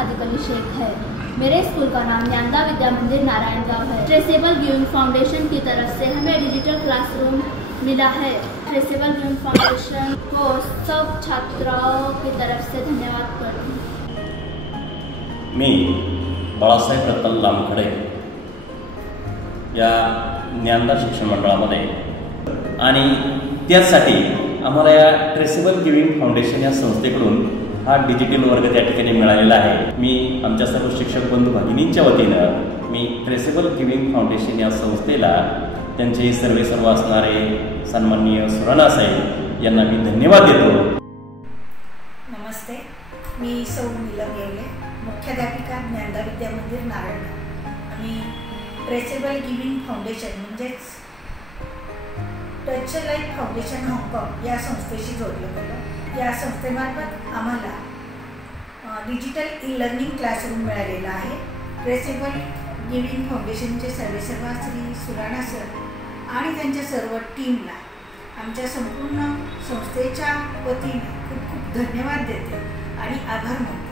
सादिक अली शेख है। मेरे स्कूल का नाम ज्ञानदा विद्या मंदिर नारायणगांव है। ट्रेसेबल गिविंग फाउंडेशन की तरफ से हमें डिजिटल क्लासरूम मिला है। ट्रेसेबल गिविंग फाउंडेशन को सब छात्राओं की तरफ से धन्यवाद करती हूँ। मी बाळासाहेब रतन लामखडे या ज्ञानदा शिक्षण मंडळामध्ये आणि त्यासाठी आम्हाला या ट्रेसेबल गिविंग फाउंडेशन या संस्थेकडून हा डिजिटल वर्ग त्या ठिकाणी मिळालेला आहे। मी आमच्या सर्व शिक्षक बंधू भगिनींच्या वतीनं मी ट्रेसेबल गिविंग फाउंडेशन या संस्थेला त्यांचे सर्व असणारे सन्माननीय सुराणा साहेब यांना मी धन्यवाद देतो। नमस्ते, मी सौ नीलम येवले, मुख्याध्यापिका ज्ञानदा विद्या मंदिर नारायणगाव। आम्ही ट्रेसेबल गिविंग फाउंडेशन म्हणजेच टच लाईफ फाउंडेशन हाँगकाँग या संस्थेशी जोडलं गेलं। या संस्थेमार्फत आम्हाला डिजिटल ई लर्निंग क्लासरूम मिळालेला आहे। ट्रेसेबल गिविंग फाउंडेशनचे सर्वेसर्वा श्री सुराणा सर आणि त्यांच्या सर्व टीमला आमच्या संपूर्ण संस्थेच्या वतीने खूप खूप धन्यवाद देते आणि आभार मानते।